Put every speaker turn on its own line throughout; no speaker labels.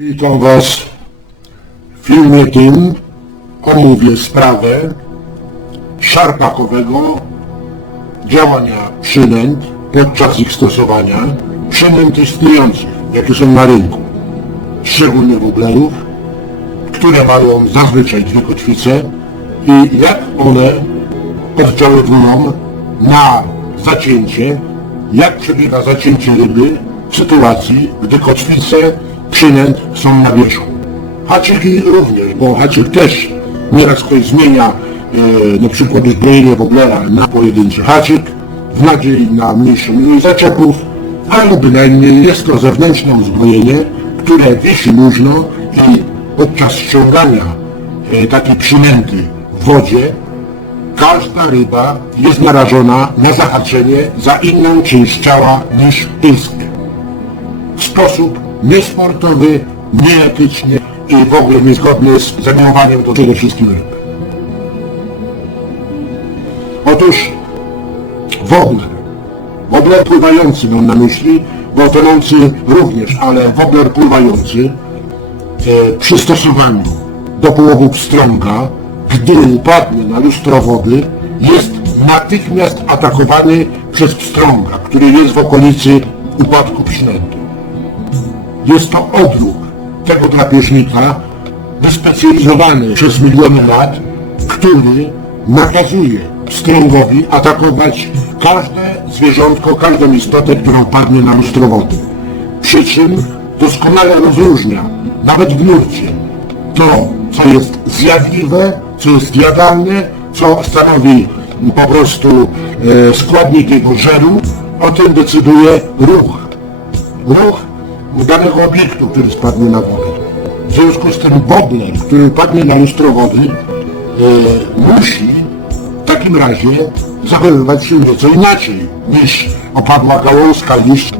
Witam Was w filmie tym omówię sprawę szarpakowego działania przynęt podczas ich stosowania, przynęt istniejących, jakie są na rynku, szczególnie woblerów, które mają zazwyczaj dwie kotwice i jak one oddziaływują na zacięcie, jak przebiega zacięcie ryby w sytuacji, gdy kotwice przynęt są na wierzchu. Haczyki również, bo haczyk też nieraz ktoś zmienia e, na przykład uzbrojenie woblera na pojedynczy haczyk w nadziei na mniejszą ilość zaczepów, albo bynajmniej jest to zewnętrzne uzbrojenie, które wisi luźno i podczas ściągania e, takiej przynęty w wodzie każda ryba jest narażona na zahaczenie za inną część ciała niż pysk. Sposób niesportowy, nieetycznie i w ogóle niezgodny z zamiłowaniem do przede wszystkim ryb. Otóż wobler, wobler pływający mam na myśli, bo tonący również, ale wobler pływający e, przy stosowaniu do połowu pstrąga, gdy upadnie na lustro wody, jest natychmiast atakowany przez pstrąga, który jest w okolicy upadku przynęty. Jest to odruch tego drapieżnika wyspecjalizowany przez miliony lat, który nakazuje pstrągowi atakować każde zwierzątko, każdą istotę, która upadnie na lustro wody. Przy czym doskonale rozróżnia, nawet w nurcie, to, co jest zjadliwe, co jest jadalne, co stanowi po prostu e, składnik jego żeru, o tym decyduje ruch. Ruch danego obiektu, który spadnie na wodę. W związku z tym wobler, który padnie na lustro wody, e, musi w takim razie zachowywać się nieco inaczej niż opadła gałązka, liść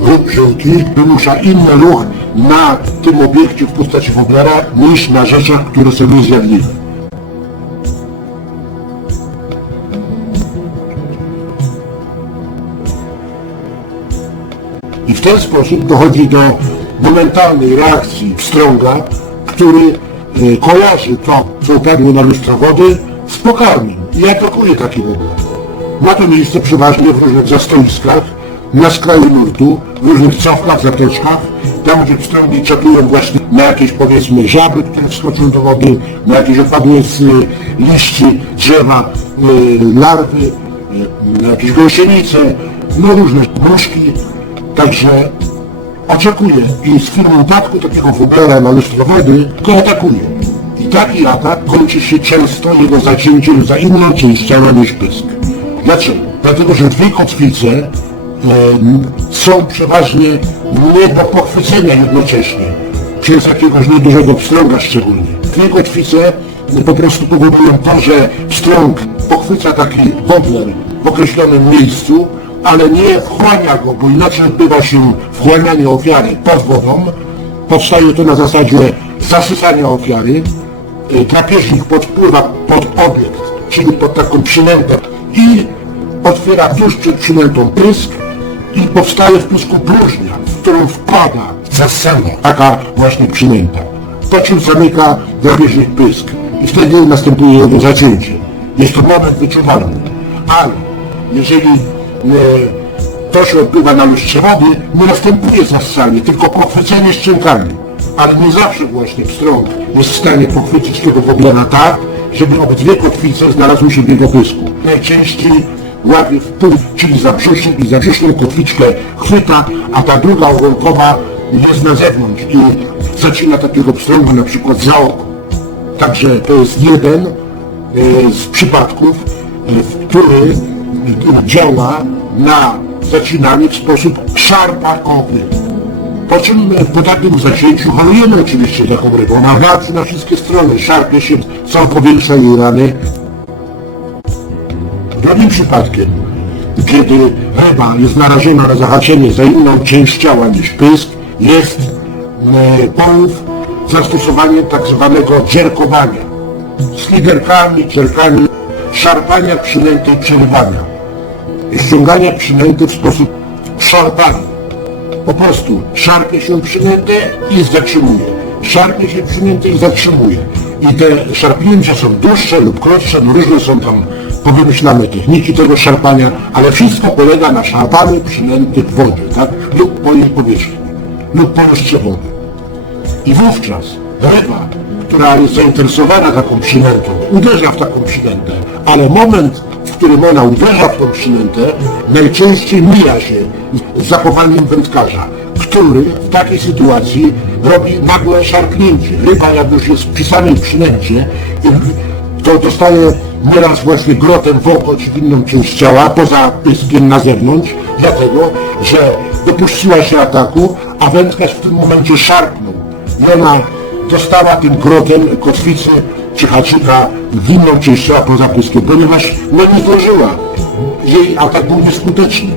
lub żyłki. Wymusza inny ruch na tym obiekcie w postaci woblera niż na rzeczach, które są niezjadliwe. Ten sposób dochodzi do momentalnej reakcji pstrąga, który e, kojarzy to, co upadło na lustro wody z pokarmem i atakuje taki wobór. Ma to miejsce przeważnie w różnych zastoiskach, na skraju nurtu, w różnych cofkach, zateczkach, tam gdzie pstrągi czatują właśnie na jakieś powiedzmy żaby, które wskoczą do wody, na jakieś opadłe z y, liści drzewa, y, larwy, na jakieś gąsienice, no różne muszki, Także oczekuje i z chwilą upadku takiego woblera na lustro wody go atakuje. I taki atak kończy się często jego zacięciem za inną część ciała niż pysk. Dlaczego? Dlatego, że dwie kotwice e, są przeważnie nie do pochwycenia jednocześnie przez jakiegoś niedużego pstrąga szczególnie. Dwie kotwice po prostu powodują to, że pstrąg pochwyca taki wobler w określonym miejscu, ale nie wchłania go, bo inaczej odbywa się wchłanianie ofiary pod wodą. Powstaje to na zasadzie zasysania ofiary. Y, Drapieżnik podpływa pod obiekt, czyli pod taką przynętę i otwiera tuż przed przynętą pysk i powstaje w pysku próżnia, w którą wpada zasana, taka właśnie przynęta. Po czym zamyka drapieżnik pysk i wtedy następuje jego zacięcie. Jest to moment wyczuwalny, ale jeżeli to się odbywa na lustrze wody, nie następuje zassanie, tylko pochwycenie szczękami. Ale nie zawsze właśnie pstrąg jest w stanie pochwycić tego woblera tak, żeby obydwie kotwice znalazły się w jego pysku. Najczęściej łapie w pół, czyli za brzuszek i za brzuszną kotwiczkę chwyta, a ta druga ogonkowa jest na zewnątrz i zacina takiego pstrąga na przykład za oko. Także to jest jeden e, z przypadków, e, w który działa na zacinanie w sposób szarpakowy. Po czym po takim zacięciu halujemy oczywiście taką rybą, na walczy na wszystkie strony, szarpie się, są powiększa jej rany. Drugim przypadkiem, kiedy ryba jest narażona na zahaczenie za inną część ciała niż pysk, jest e, połów zastosowanie tak zwanego dzierkowania. Z liderkami, dzierkami, szarpania przynęty przerywania. Ściągania przynęty w sposób szarpany. po prostu szarpie się przynętę i zatrzymuje. Szarpie się przynętę i zatrzymuje. I te szarpnięcia są dłuższe lub krótsze, no różne są tam powymyślane techniki tego szarpania, ale wszystko polega na szarpaniu przynęty w wodzie, tak? Lub po jej powierzchni, lub po lustrze wody. I wówczas ryba, która jest zainteresowana taką przynętą, uderza w taką przynętę, ale moment, w którym ona uderza w tą przynętę, najczęściej mija się z zachowaniem wędkarza, który w takiej sytuacji robi nagłe szarpnięcie. Ryba, jak już jest w pisanej przynęcie, to dostaje nieraz właśnie grotem w oko czy w inną część ciała, poza pyskiem na zewnątrz, dlatego, że dopuściła się ataku, a wędkarz w tym momencie szarpnął. I ona dostała tym grotem kotwicy czy haczyka w inną część ponieważ no nie zdążyła. Jej atak był nieskuteczny.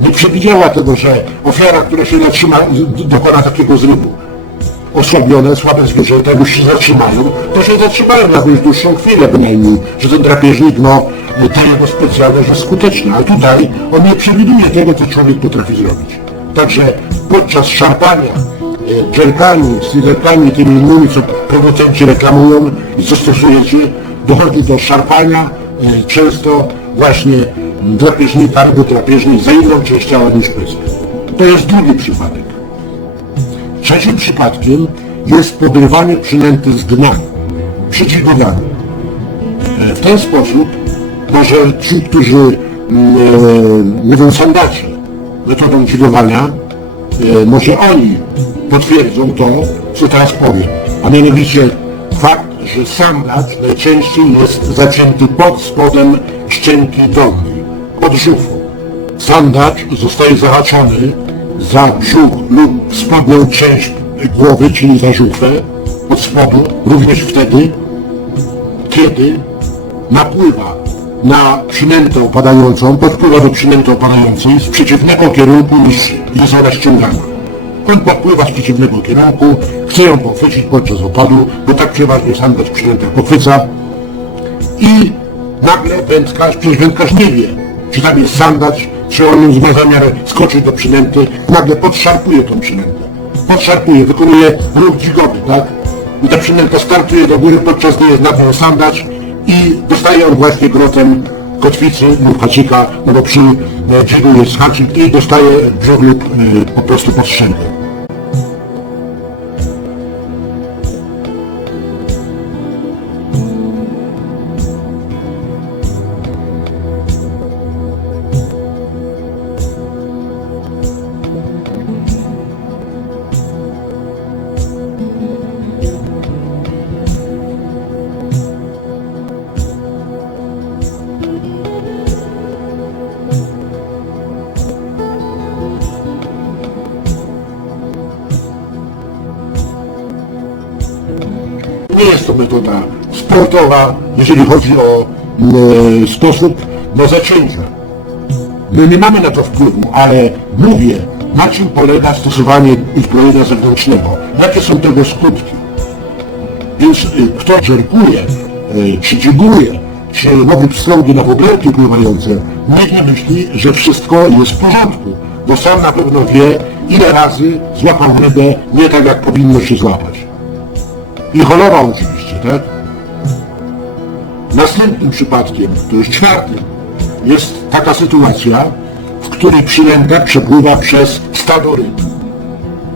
Nie przewidziała tego, że ofiara, która się zatrzyma, dokona takiego zrywu osłabione, słabe zwierzęta już się zatrzymają, to się zatrzymają na jakąś dłuższą chwilę bynajmniej, że ten drapieżnik, no, ta jego specjalność jest skuteczna, a tutaj on nie przewiduje tego, co człowiek potrafi zrobić. Także podczas szarpania e, dżerkami, stylerkami, tymi innymi, co producenci reklamują i co stosujecie, dochodzi do szarpania e, często właśnie drapieżnika albo drapieżnik za inną część ciała niż pysk. To jest drugi przypadek. Trzecim przypadkiem jest podrywanie przynęty z dna przy dźwigowaniu. E, W ten sposób może ci, którzy mm, e, wiem, sandaci metodą dźwigowania, e, może oni potwierdzą to, co teraz powiem. A mianowicie fakt, że sandacz najczęściej jest zacięty pod spodem szczęki dolnej, pod żufą. Sandacz zostaje zahaczony za brzuch lub spodnią część głowy, czyli za żuchwę, od spodu, również wtedy, kiedy napływa na przynętę opadającą, podpływa do przynęty opadającej z przeciwnego kierunku niż jest ona ściągana. On podpływa z przeciwnego kierunku, chce ją pochwycić podczas opadu, bo tak przeważnie sandacz przynętę pochwyca i nagle wędkarz, przecież wędkarz nie wie, czy tam jest sandacz, czy on ma zamiar skoczyć do przynęty, nagle podszarpuje tą przynętę. Podszarpuje, wykonuje ruch dźwigowy, tak? I ta przynęta startuje do góry, podczas gdy jest nad nią sandacz i dostaje on właśnie grotem kotwicy lub hacika, no bo przy e, dźwigu jest haczyk i dostaje brzuch lub e, po prostu pod metoda sportowa, jeżeli chodzi o e, sposób no, zacięcia. My nie mamy na to wpływu, ale mówię, na czym polega stosowanie uzbrojenia zewnętrznego, jakie są tego skutki. Więc y, kto żerkuje, y, czy dziękuje, czy robi wstrągi na pobręki pływające, niech nie myśli, że wszystko jest w porządku, bo sam na pewno wie, ile razy złapał rybę nie tak, jak powinno się złapać. I honorował oczywiście, tak? Następnym przypadkiem, to już czwartym, jest taka sytuacja, w której przynęta przepływa przez stado ryb.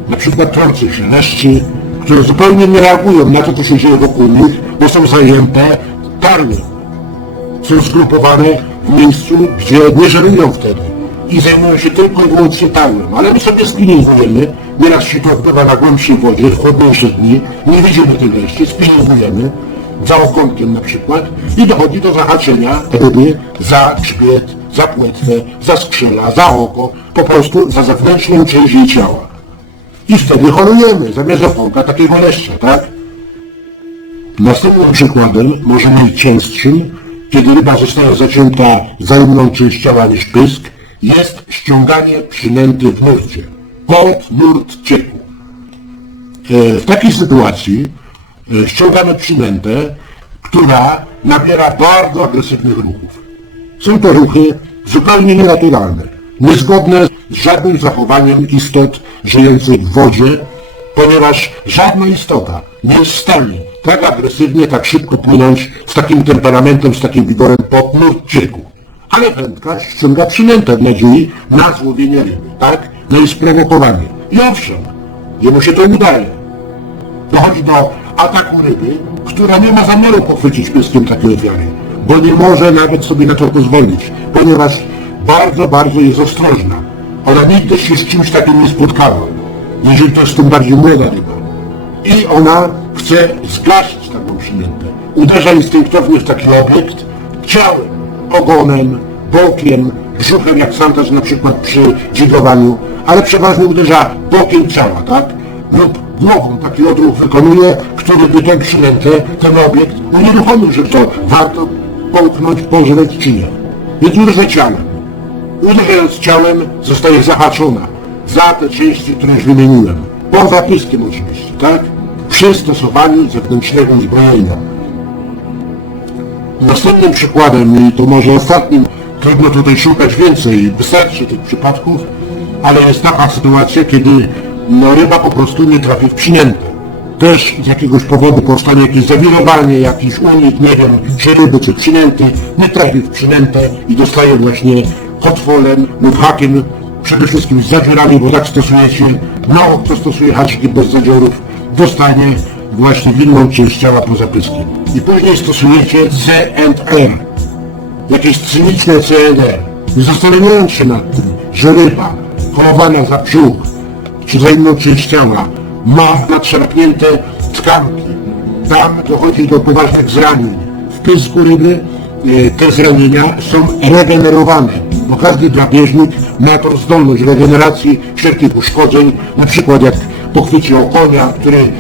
Na przykład trący się, leszczy, które zupełnie nie reagują na to, co się dzieje wokół nich, bo są zajęte tarłem. Są zgrupowane w miejscu, gdzie nie żerują wtedy i zajmują się tylko i wyłącznie tarłem. Ale my sobie spinningujemy, nieraz się to odbywa na głębszej wodzie, w chłodniejsze dni, nie widzimy tych leszczy, spinningujemy, za ogonkiem na przykład i dochodzi do zahaczenia ryby za grzbiet, za płetwę, za skrzela, za oko, po prostu za zewnętrzną część jej ciała. I wtedy chorujemy zamiast oponka takiego leszcza, tak? Następnym przykładem, może mniej kiedy ryba zostaje zacięta za inną część ciała niż pysk, jest ściąganie przynęty w nurcie. Pod nurt cieku. E, W takiej sytuacji e, ściągamy przynętę, która nabiera bardzo agresywnych ruchów. Są to ruchy zupełnie nienaturalne, niezgodne z żadnym zachowaniem istot żyjących w wodzie, ponieważ żadna istota nie jest w stanie tak agresywnie, tak szybko płynąć z takim temperamentem, z takim wigorem po nurciku. Ale wędkarz ściąga przynętę w nadziei na złowienie ryby, tak? No i sprowokowanie. I owszem, jemu się to udaje. Dochodzi do ataku ryby, która nie ma zamiaru pochwycić pyskiem takiej ofiary, bo nie może nawet sobie na to pozwolić, ponieważ bardzo, bardzo jest ostrożna. Ona nigdy się z czymś takim nie spotkała, jeżeli to jest tym bardziej młoda ryba. I ona chce zgasić taką przynętę. Uderza instynktownie w taki obiekt ciałem, ogonem, bokiem, brzuchem, jak santaż na przykład przy dzidowaniu, ale przeważnie uderza bokiem ciała, tak? Lub głową taki odruch wykonuje, który by tę przynętę, ten obiekt unieruchomił, że to warto połknąć, pożreć czy nie. Więc uderza ciałem. Uderzając ciałem zostaje zahaczona za te części, które już wymieniłem. Poza pyskiem oczywiście, tak? Przy stosowaniu zewnętrznego uzbrojenia. Następnym przykładem, i to może ostatnim, trudno tutaj szukać więcej, wystarczy tych przypadków, ale jest taka sytuacja, kiedy no, ryba po prostu nie trafi w przynętę. Też z jakiegoś powodu powstanie jakieś zawirowanie, jakiś unik, nie wiem, czy ryby, czy przynęty, nie trafi w przynętę i dostaje właśnie hotwolem lub hakiem, przede wszystkim z zadziorami, bo tak stosuje się, mało kto stosuje haczyki bez zadziorów, dostanie właśnie winną część ciała poza pyskiem. I później stosujecie CNR, jakieś cyniczne CNR, nie zastanawiając się nad tym, że ryba chowana za brzuch, czy za inną część ciała, ma natrzarpnięte tkanki. Tam dochodzi do poważnych zranień. W pysku ryby e, te zranienia są regenerowane, bo każdy drapieżnik ma tą zdolność regeneracji wszelkich uszkodzeń, na przykład jak pochwyci o konia, który e,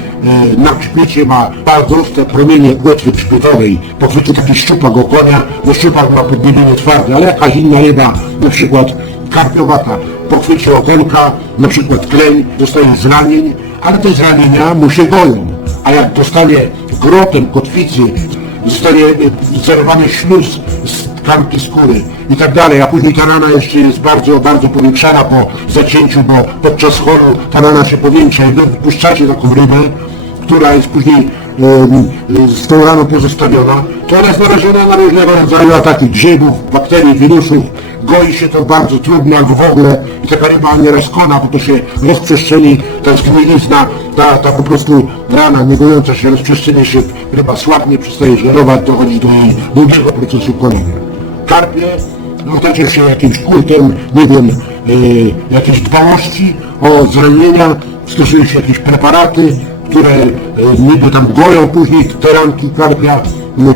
na grzbiecie ma bardzo ostre promienie płetwy grzbietowej, pochwyci taki szczupak o konia, bo szczupak ma podniebienie twarde, ale jakaś inna ryba, na przykład karpiowata, pochwyci ogonka, na przykład kleń, dostaje zranień, ale te zranienia mu się goją. A jak dostanie grotem kotwicy, zostanie zerwany śluz z tkanki skóry i tak dalej, a później ta rana jeszcze jest bardzo, bardzo powiększana po zacięciu, bo podczas choru ta rana się powiększa i wy wypuszczacie taką rybę, która jest później z tą raną pozostawiona, to ona jest narażona na różnego rodzaju ataki grzybów, bakterii, wirusów, goi się to bardzo trudno, albo w ogóle. I taka ryba nieraz kona, bo to się rozprzestrzeni, ta skmielizna, ta, ta po prostu rana niegojąca się rozprzestrzeni się, ryba słabnie, przestaje żerować, dochodzi do długiego procesu kolenia. Karpie no otaczą się jakimś kultem, nie wiem, yy, jakiejś dbałości o zranienia, stosuje się jakieś preparaty, które y, niby tam goją później te ranki karpia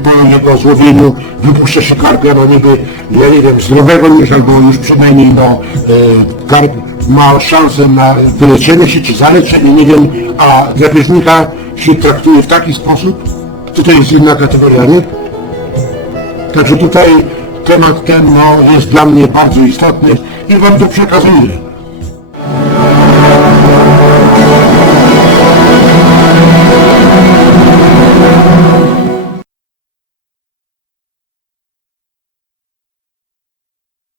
po jego złowieniu, wypuszcza się karpia, no niby, ja nie wiem, zdrowego niż albo już przynajmniej no, y, karp ma szansę na wyleczenie się czy zaleczenie, nie wiem, a drapieżnika się traktuje w taki sposób, to jest inna kategoria ryb. Także tutaj temat ten no, jest dla mnie bardzo istotny i wam to przekazuję.